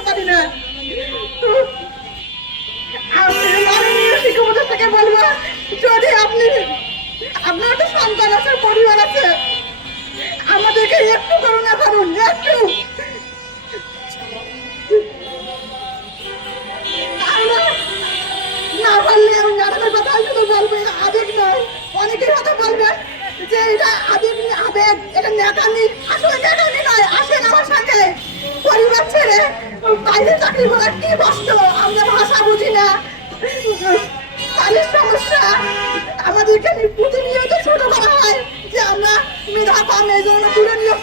করতে পারি না। আমি মাননীয় শিক্ষামন্ত্রী থেকে বলবো, যদি আপনার একটা সন্তান আছে, পরিবার আছে, আমাদেরকে একটু করুণা করুন, একটু। না বললে আমি ম্যাডামের কথা শুধু বলবো, এটা আবেগ নয়। অনেকেই কথা বলবে যে এটা আবেগ, এটা নেকামি। আসলে নেকামি নয়। আসেন আমার সাথে। পরিবার ছেড়ে বাইরে চাকরি করা কি কষ্ট, আমরা ভাষা বুঝি না, কাজের সমস্যা, আমাদেরকে প্রতিনিয়ত ছোট করা হয় যে আমরা মেধা কম, এই জন্য দূরে নিয়োগ